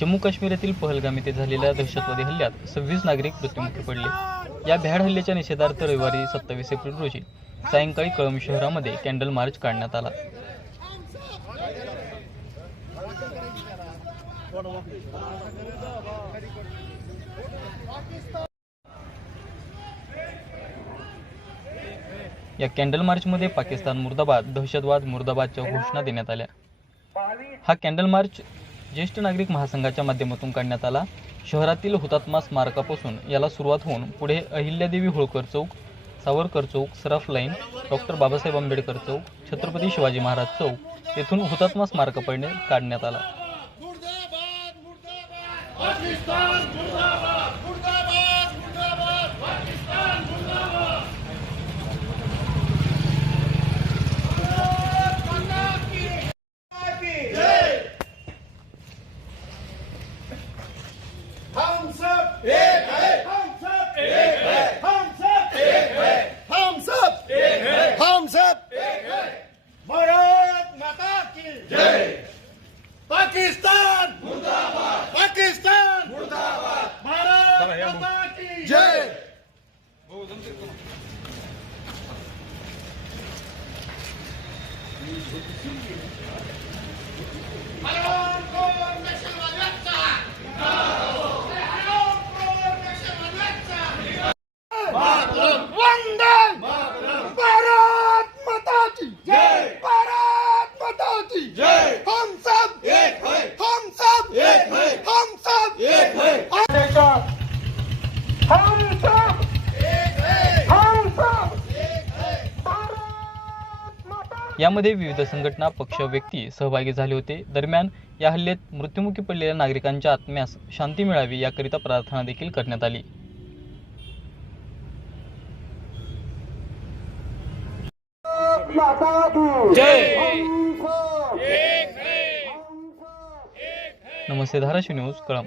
जम्मू काश्मीर येथील पहलगाम येथे झालेल्या दहशतवादी हल्ल्यात सव्वीस नागरिक मृत्युमुखी पडले. या भ्याड हल्ल्याच्या निषेधार्थ रविवारी सत्तावीस एप्रिल रोजी सायंकाळी कळंब शहरामध्ये कॅन्डल मार्च काढण्यात आला. या कॅन्डल मार्चमध्ये पाकिस्तान मुर्दाबाद दहशतवाद मुर्दाबादच्या घोषणा देण्यात आल्या. हा कॅन्डल मार्च ज्येष्ठ नागरिक महासंघाच्या माध्यमातून काढण्यात आला. शहरातील हुतात्मा स्मारकापासून याला सुरुवात होऊन पुढे अहिल्यादेवी होळकर चौक सावरकर चौक सराफ लाईन डॉक्टर बाबासाहेब आंबेडकर चौक छत्रपती शिवाजी महाराज चौक येथून हुतात्मा स्मारकापर्यंत काढण्यात आला पाकिस्तान मुर्दाबाद मुर्दाबाद मुर्दाबाद पाकिस्तान मुर्दाबाद हम सब एक है हम सब एक है हम सब एक है हम सब एक है हम सब एक है भारत माता की जय! पाकिस्तान! मुर्दाबाद पाकिस्तान मुर्दाबाद भारत माता की जय! हराम वंदन भारत माता की जय भारत माता की जय हम सब एक है हम सब एक है हम सब एक है हम सब एक है हम सब एक है भारत माता यामध्ये विविध संघटना पक्ष व्यक्ती सहभागी झाले होते. दरम्यान या हल्ल्यात मृत्युमुखी पडलेल्या नागरिकांच्या आत्म्यास शांती मिळावी याकरिता प्रार्थना देखील करण्यात आली. नमस्ते धाराशिव न्यूज कळंब.